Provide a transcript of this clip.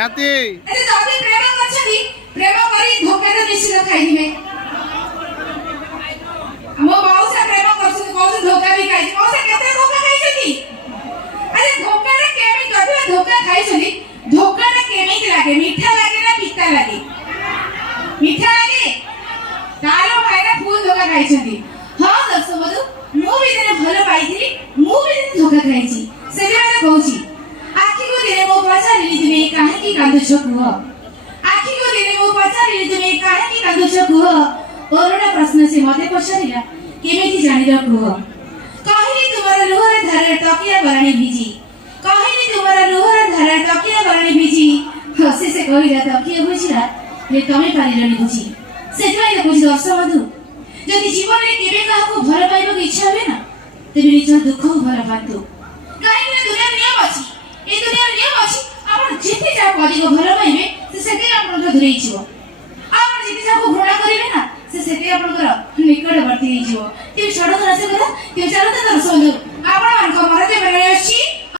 निहाती अरे जदी प्रेम करछदी प्रेम करी धोखा तो निश्चित खाइबे मो मौसा प्रेम करछदी मौसा धोखा भी खाइ मौसा केते धोखा खाइछदी अरे धोखा रे केमी जदी धोखा खाइछदी धोखा रे केमी लागे मीठा लागे ना पिता लागे मीठा लागे तारो भाईरा फूल धोखा खाइछदी हां दर्शक बंधु मु भी दिने भलो पाइथिली मु भी दिने धोखा खाइछि सेबे माने कहूछि आखी को दिने मो पचारिली तुमे काहे की कांदुछ कुह आखी को दिने मो पचारिली तुमे काहे की कांदुछ कुह ओरडा प्रश्न से मते पचारिला केमिति जानिरा कुह कहिली तुमरा लोहर धारे तकिया बराणी भिजी कहिली तुमरा लोहर धारे तकिया बराणी भिजी हसे से कहिला तकिया बुझिला ले तमे पारिलनी बुझी सेतराई बुझ दर्शक बंधु जदि जीवन रे केबे काहाको भल पाइबो के इच्छा होबे ना तेबे निज दुख भल पातु काहे कि दुनिया नियम अछि ए दुनिया नियम अछि आपण जेते जा पदिको भल पाइबे से सेते आपण धरै छिवो आपण जेते जाको घृणा करिवे ना से सेते आपनकर निकटवर्ती हे जिवो ते छडो रासे करा ते चालत दर्शक बंधु आपण मान को मरते बने अछि